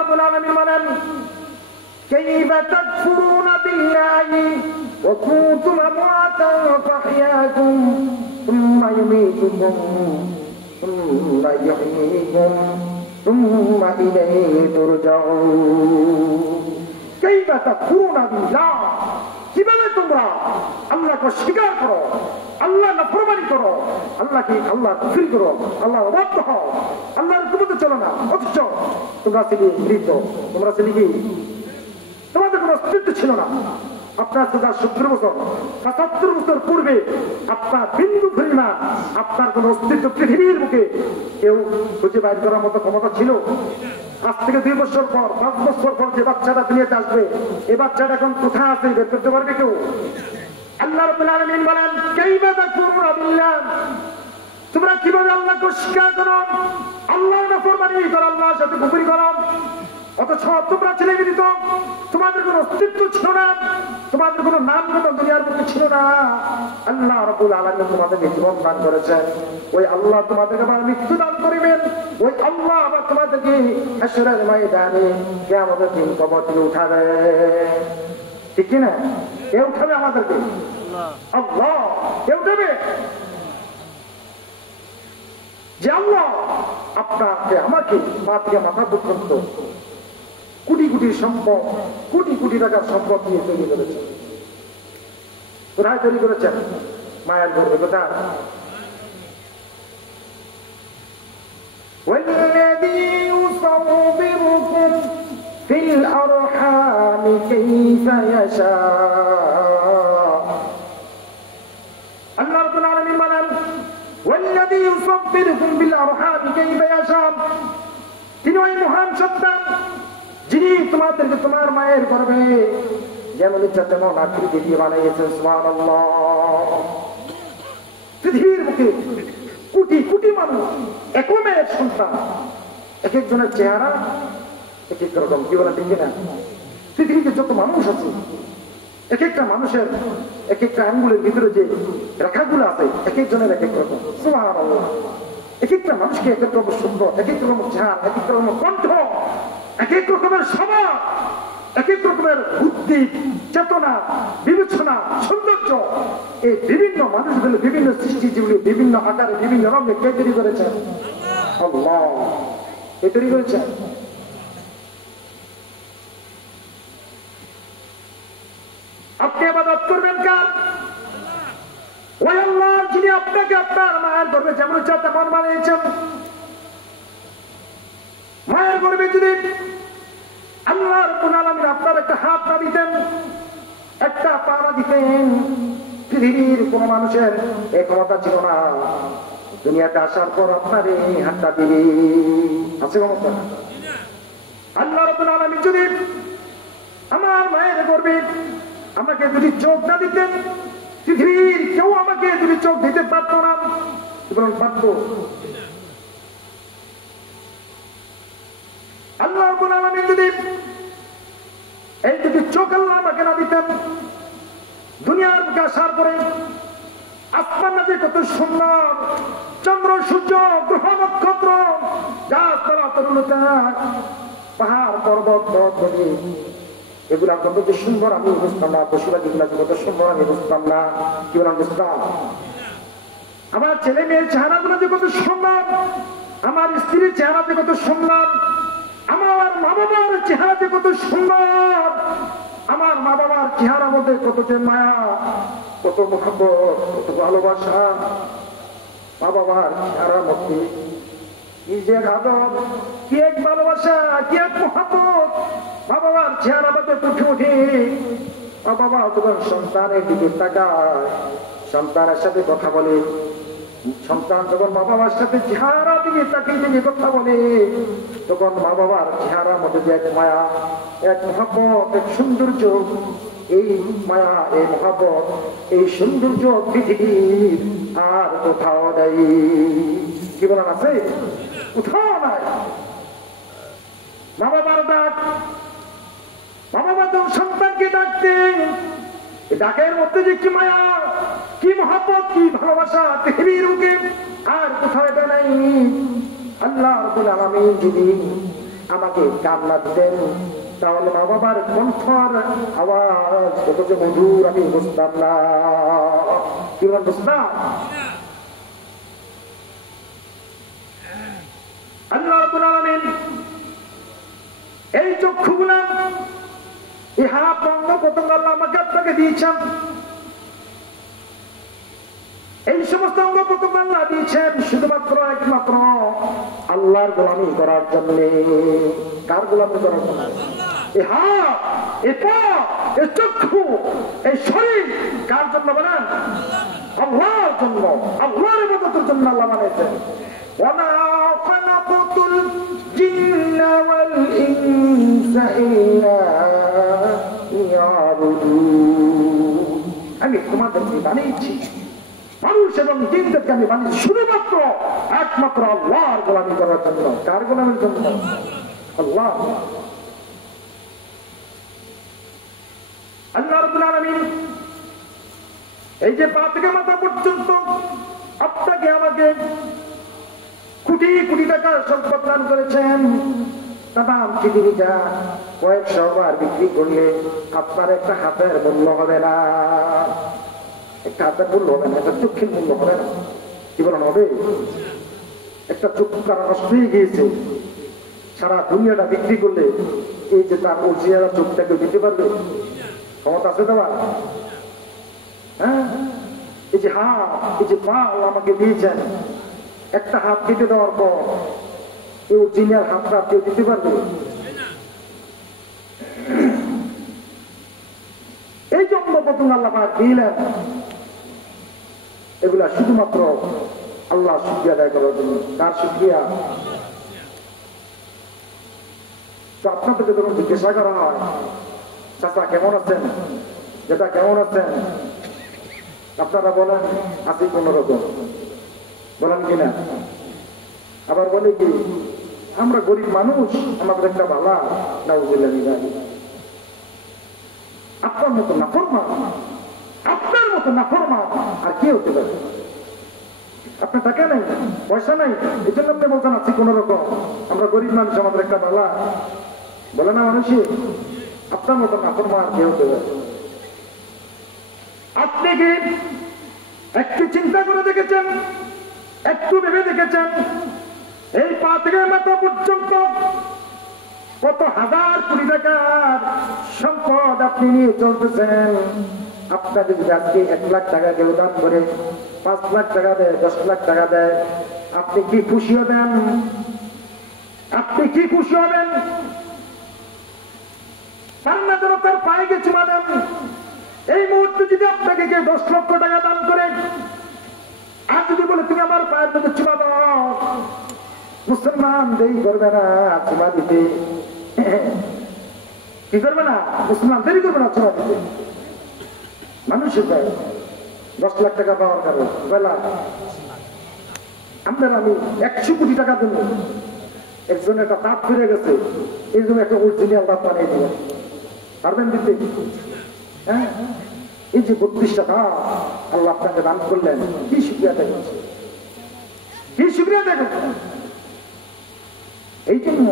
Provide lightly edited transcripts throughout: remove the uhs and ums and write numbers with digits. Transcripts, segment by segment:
রাব্বুল আলামিন বলেন কাইফা তাকফুরুনা বিল্লাহি ওয়া কুনতুম আমওয়াতান ফাহইয়াকুম সুম্মা ইউমীতুকুম সুম্মা ইহয়ীকুম সুম্মা ইলাইহি তুরজাউন। কাইফা তাকফুরুনা বিল্লাহ, কিভাবে তোমরা আল্লাহকে স্বীকার করো, আল্লাহ নাফরমানি করো, আল্লাহ কুফরি করো, আল্লাহর অবাধ্য হও, আল্লাহর হুকুমতে চলো না, অথচ তোমরা ছিলে মৃত, তোমরা ছিলে কি, তোমাদের কোনো অস্তিত্ব ছিল না। আপনার 70 বছর 75 বছর পূর্বে আপনার বিন্দু পরিমাণ আপনার কোন অস্তিত্ব পৃথিবীর মুখে কেউ খুঁজে বাইর করার মতো ক্ষমতা ছিল? আজ থেকে 2 বছর পর 5 বছর পর যে বাচ্চাটা দুনিয়াতে আসবে, এই বাচ্চাটা এখন কোথায় আছে বের করতে পারবে কেউ? আল্লাহ রাব্বুল আলামিন বলেন কাইফা তাকফুরুনা বিল্লাহ, তোমরা কিভাবে আল্লাহকে অস্বীকার করো, আল্লাহর নাফরমানি করো, আল্লাহর সাথে কুফরি করো, অথচ তোমরা ছিলে মৃত, তোমাদের কোনো অস্তিত্ব ছিল না, তোমাদের কোনো নাম কোনো দুনিয়ার মধ্যে ছিল না। আল্লাহ রাব্বুল আলামিন তোমাদেরকে জীবন দান করেছেন, ওই আল্লাহ তোমাদেরকে আবার মৃত্যু দান করিবেন, ওই আল্লাহ আবার তোমাদেরকে হাসরের ময়দানে কিয়ামতের দিন কবর থেকে উঠাবে। ঠিক কি না? কে উঠাবে আমাদেরকে? আল্লাহ। কে উঠাবে? যে আল্লাহ আপনাকে আমাকে পা থেকে মাথা পর্যন্ত কোটি কোটি সম্পদ, কোটি কোটি টাকার সম্পদ নিয়ে তৈরি করেছেন। কোথায় তৈরি করেছেন? মায়ের গর্ভে। কোথায়? والذي يصوركم في الأرحام كيف يشاء। الله رب العالمين বলেন والذي يصوركم في الأرحام كيف يشاء, তিনি ওই মহান সত্তা যিনি তোমাদেরকে তোমার মায়ের গর্ভে যেমন ইচ্ছা তেমন আকৃতি দিয়ে বানিয়েছেন। সুবহানাল্লাহ। পৃথিবীর মুখে কোটি কোটি মানুষ, এক মায়ের সন্তান, এক একজনের চেহারা এক এক রকম। কি বলে? ঠিক না? পৃথিবীতে যত মানুষ আছে, এক একটা মানুষের এক একটা আঙ্গুলের ভিতরে যে রেখাগুলো আছে, এক একজনের এক এক রকম। সুবহানাল্লাহ। এক একটা মানুষকে এক এক রকম সুন্দর, এক এক রকম চেহারা, এক এক রকম কণ্ঠ, এক এক রকমের স্বভাব, এক এক রকমের বুদ্ধি, চেতনা, বিবেচনা, সৌন্দর্য। এই বিভিন্ন মানুষগুলো, বিভিন্ন সৃষ্টিজীবী, বিভিন্ন আকারে, বিভিন্ন রঙে কে তৈরি করেছেন? আল্লাহ। কে তৈরি করেছেন? আপনি ইবাদত করবেন কার? ওই আল্লাহ যিনি আপনাকে আপনার মায়ের গর্ভে যেমন ইচ্ছা তেমন বানিয়েছেন। মায়ের গর্ভে যদি আল্লাহ রাব্বুল আলামিন আপনার একটা হাত না দিতেন, একটা পা না দিতেন, পৃথিবীর কোন মানুষের এই ক্ষমতা ছিল না দুনিয়াতে আসার পর আপনার এই হাতটা দিবে। আছে ক্ষমতা? আল্লাহ রাব্বুল আলামিন যদি আমার মায়ের গর্ভে আমাকে যদি চোখ না দিতেন, পৃথিবীর কেউ আমাকে যদি চোখ দিতে পারতো না। বলুন পারত? আল্লাহ রাব্বুল আলামিন যদি এই দুটি চোখ আল্লাহ আমাকে না দিতেন, দুনিয়ার বুকে আসার পরে আসমান যে কত সুন্দর, চন্দ্র সূর্য গ্রহ নক্ষত্র গাছপালা তরুলতা পাহাড় পর্বত নদী এগুলা কত যে সুন্দর আমি বুঝতাম না, পশুরাজিগুলা কত সুন্দর আমি বুঝতাম না। কি বললাম? বুঝতাম। আমার ছেলে মেয়ের চেহারাগুলো যে কত সুন্দর, আমার স্ত্রীর চেহারা যে কত সুন্দর, আমার মা বাবার চেহারা যে কত সুন্দর, আমার মা বাবার চেহারার মধ্যে কত যে মায়া, কত মহব্বত, কত ভালোবাসা, মা বাবার চেহারার মধ্যে কি যে আদর, কি এক ভালোবাসা, কি এক মহব্বত, মা বাবার চেহারা মধ্যে উঠে উঠে। মা বাবা তোমার সন্তানের দিকে তাকায়, সন্তানের সাথে কথা বলে, সন্তান যখন মা বাবার সাথে চেহারা দিকে তাকিয়ে দিকে কথা বলে, তখন মা বাবার চেহারার মধ্যে যে এক মায়া, এক মহব্বত, এক সৌন্দর্য, এই মায়া, এই মহব্বত, এই সৌন্দর্য পৃথিবীর আর কোথাও নেই। কি বলেন? আছে? কোথাও নাই। মা বাবার ডাক, মা বাবা তো সন্তানকে ডাকতেন, ডাকের মধ্যে যে কি মায়া, কি মহব্বত, কি ভালোবাসা, পৃথিবীর বুকে আর কোথাও এটা নাই। আল্লাহ রাব্বুল আলামিন যদি আমাকে কান্না দিতেন, তাহলে মা বাবার কণ্ঠর আওয়াজ কত যে মধুর আমি বুঝতাম না। কি বলেন, বুঝতাম? আল্লাহ রাব্বুল আলামিন এই চক্ষুগুলা, এই হাত অঙ্গ প্রত্যঙ্গ আল্লাহ আমাকে আপনাকে দিয়েছেন। এই সমস্ত অঙ্গ প্রত্যঙ্গ আল্লাহ দিয়েছেন শুধুমাত্র একমাত্র আল্লাহর গোলামি করার জন্য। কার গোলামি করার জন্য? এই হাত, এই পা, এই চক্ষু, এই শরীর কার জন্য বলেন? আল্লাহর জন্য, আল্লাহর ইবাদতের জন্য আল্লাহ বানিয়েছেন। وما خلقت الجن والإنس إلا ليعبدون। আমি তোমাদেরকে বানিয়েছি, মানুষ এবং জিনদেরকে আমি বানিয়েছি শুধুমাত্র একমাত্র আল্লাহর গোলামি করার জন্য। কার গোলামির জন্য? আল্লাহ। আল্লাহ রাব্বুল আলামিন এই যে পা থেকে মাথা পর্যন্ত আপনাকে আমাকে কোটি কোটি টাকার সম্পদ দান করেছেন। তাম পৃথিবীটা কয়েকশো বার বিক্রি করলে আপনার একটা হাতের মূল্য হবে না, একটা হাতের মূল্য হবে না, একটা চক্ষুর মূল্য হবে না। কি বলেন, হবে? একটা চক্ষু কারণ নষ্ট হয়ে গিয়েছে, সারা দুনিয়াটা বিক্রি করলে এই যে তার ওজিয়ারা চোখটাকে দিতে পারবে? ক্ষমতা আছে তোমার? হ্যাঁ, এই যে হাত, এই যে পা আমাকে দিয়েছেন, একটা হাত কেটে দেওয়ার পর এই অরিজিনাল হাতটা কেউ দিতে পারবে? এই যে অঙ্গ প্রত্যঙ্গ আল্লাহ পাক দিলেন, এগুলা শুধুমাত্র আল্লাহ শুকরিয়া আদায় করার জন্য। কার শুকরিয়া? তো আপনাদেরকে যখন জিজ্ঞাসা করা হয়, চাচা কেমন আছেন, যেটা কেমন আছেন, আপনারা বলেন আছি কোন রকম, বলেন কিনা? আবার বলে কি আমরা গরিব মানুষ, আমাদের একটা বালা নাউজুবিল্লাহ। আপনার মতো নাফরমান, আপনার মতো নাফরমান আর কি হতে পারে? আপনার টাকা নাই, পয়সা নাই, এই জন্য আপনি বলছেন আছি কোন রকম, আমরা গরিব মানুষ, আমাদের একটা বালা। বলে না মানুষই? আপনার মতো নাফরমান আর কি হতে পারে? আপনি কি একটু চিন্তা করে দেখেছেন, একটু ভেবে দেখেছেন, এই পা থেকে মাথা পর্যন্ত কত হাজার কোটি টাকার সম্পদ আপনি নিয়ে চলতেছেন? আপনাকে যদি আজকে 1 লাখ টাকা কেউ দান করে 5 লাখ টাকা দেয়, 10 লাখ টাকা দেয়, আপনি কি খুশি হবেন? আপনি কি খুশি হবেন? তার না যেন তার পায়ে গেছে মানেন। এই মুহূর্তে যদি আপনাকে কেউ 10 লক্ষ টাকা দান করে আর যদি বলে তুমি আমার পায়ের মধ্যে চুমা দাও, মুসলমান দেরি করবে না চুমা দিতে। কি করবে না? মুসলমান দেরি করবে না চুমা দিতে। মানুষের পায় 10 লাখ টাকা পাওয়ার কারণে বেলা আপনার আমি 100 কোটি টাকা দেব, একজন একটা দাঁত ফিরে গেছে, এই জন্য একটা অরিজিনাল দাঁত বানিয়ে দিলেন, পারবেন দিতে? হ্যাঁ, এই যে 32টা দাঁত আল্লাহ আপনাকে দান করলেন, কি শুকরিয়া দেখেন, কি শুকরিয়া দেখেন। এই জন্য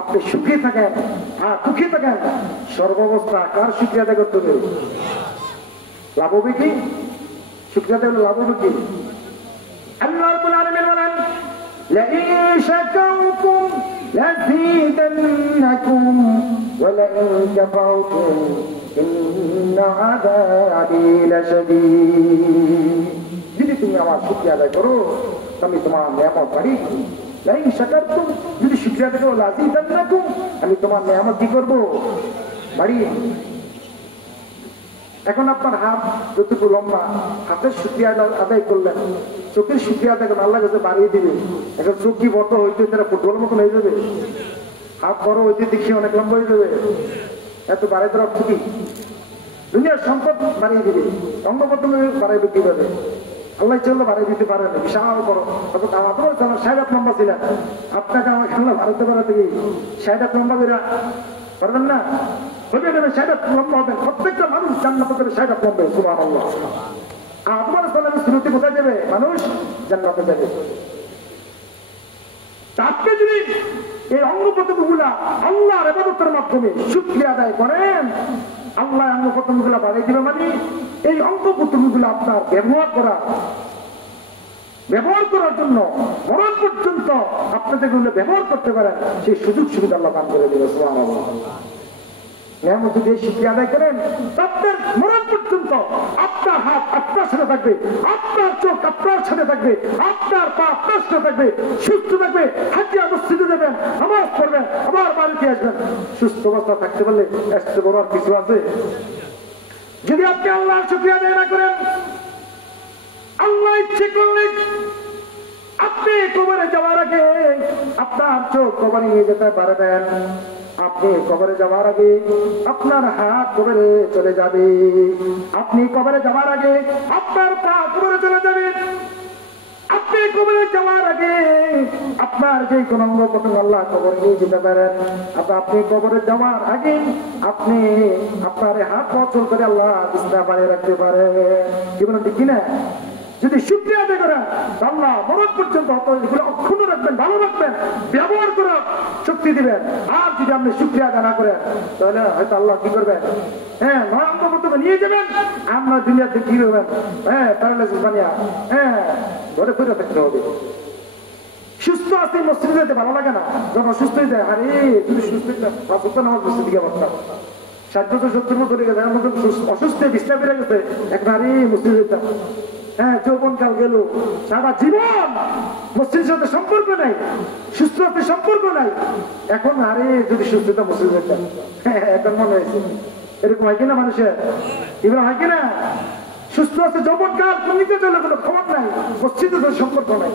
আপনি সুখে থাকেন আর দুঃখে থাকেন, সর্বাবস্থা কার শুকরিয়া আদায় করতে হবে? লাভ হবে কি? শুকরিয়া দেখলে লাভ হবে কি? আল্লাহ রাব্বুল আলামিন বলেন, لئن شكرتم لزيدنكم ولئن كفرتم إن عذابي لشديد। যদি তুমি আমার শুকরিয়া আদায় করো আমি তোমার নিয়ামত বাড়িয়ে দেব। لئن شكرتم, যদি শুকরিয়া আদায় করো لزيدنكم, আমি তোমার নিয়ামত কি করবো? বাড়িয়ে। এখন আপনার হাত যতটুকু লম্বা, হাতের শুকরিয়া আদায় করলেন, চোখের শুকরিয়া আদায় করলেন, আল্লাহ কাছে বাড়িয়ে দিবে। এখন চোখ কি বড় হইতে তারা ফুটবল মতন হয়ে যাবে? হাত বড় হইতে দেখি অনেক লম্বা হয়ে যাবে। এত বাড়াই দেওয়ার কি? দুনিয়ার সম্পদ বাড়িয়ে দিবে, অঙ্গ প্রত্যঙ্গ বাড়াইবে কিভাবে? আল্লাহ চললে বাড়িয়ে দিতে পারে না, বিশাল বড়। আমাদের 60 হাত লম্বা ছিলেন, আপনাকে আমার খেলা বাড়াতে পারাতে কি 60 হাত লম্বা করে পারবেন না? হয়ে যাবে 60 হাত লম্বা হবেন, প্রত্যেকটা মানুষ জান্নাতে যাবে 60 হাত লম্বা। সুবহানাল্লাহ। আর আপনার সালামের শুরুতে কোথায় যাবে? মানুষ জান্নাতে যাবে। আপনি যদি এই অঙ্গ প্রত্যঙ্গ গুলা আল্লাহর ইবাদতের মাধ্যমে শুকরিয়া আদায় করেন, আল্লাহ অঙ্গ প্রত্যঙ্গ গুলা বাড়িয়ে দিবে। মানে এই অঙ্গ প্রত্যঙ্গ গুলো আপনার ব্যবহার করার জন্য মরণ পর্যন্ত আপনি যেগুলো ব্যবহার করতে পারেন সেই সুযোগ সুবিধা আল্লাহ দান করে দিবে। সুবহানাল্লাহ। যদি শুকরিয়া আদায় করেন, আপনার মরণ পর্যন্ত আপনার হাত আপনার সাথে থাকবে, আপনার চোখ আপনার সাথে থাকবে, আপনার পা আপনার সাথে থাকবে, সুস্থ থাকবে। হাজিয়া মসজিদে যাবেন, নামাজ পড়বেন, আবার বাড়িতে আসবেন। সুস্থ অবস্থা থাকতে পারলে আসতে বড় আর কিছু আছে? যদি আপনি আল্লাহর শুকরিয়া আদায় না করেন, আল্লাহ ইচ্ছে করলে আপনি কবরে যাওয়ার আগে আপনার চোখ কবরে নিয়ে যেতে পারবেন। আপনি কবরে যাওয়ার আগে আপনার হাত কবরে চলে যাবে, আপনি কবরে যাওয়ার আগে আপনার পা কবরে চলে যাবে, আপনি কবরে যাওয়ার আগে আপনার যে কোন অঙ্গ প্রত্যঙ্গ আল্লাহ কবরে নিয়ে যেতে পারেন। আপনি কবরে যাওয়ার আগে আপনি আপনার হাত অচল করে আল্লাহ বিছানা বানিয়ে রাখতে পারেন। কি বলেন, ঠিক কিনা? যদি শুকরিয়া আদায় করেন, আল্লাহ মরণ পর্যন্ত এগুলো অক্ষুণ্ণ রাখবেন, ভালো রাখবেন, ব্যবহার করার শক্তি দিবেন। আর যদি আপনি শুকরিয়া আদায় না করেন, তাহলে হয়তো আল্লাহ কি করবেন, নয় অঙ্গ প্রত্যঙ্গ নিয়ে যাবেন, আমরা দুনিয়াতে কি করবেন, প্যারালাইসিস বানিয়ে ঘরে ফিরে থাকতে হবে। সুস্থ আছে মসজিদে যেতে ভালো লাগে না, যখন অসুস্থ হয়ে যায়, আরে যদি সুস্থ নামাজ মসজিদ দিকে বসতাম, 60 বছর 70 বছর হয়ে গেছে, আমাদের অসুস্থ বিছনা বেড়ে গেছে, এখন আরে মসজিদে যেতাম। যৌবনকাল গেল, সারা জীবন মসজিদের সাথে সম্পর্ক নাই, সুস্থ সাথে সম্পর্ক নাই, এখন আরে যদি সুস্থতা মসজিদ যেতাম। এখন মনে হয়েছে এরকম হয় কিনা মানুষের, এগুলো হয় কিনা? সুস্থ আছে যৌবনকাল, নিতে চলে কোনো খবর নাই, মসজিদের সাথে সম্পর্ক নাই।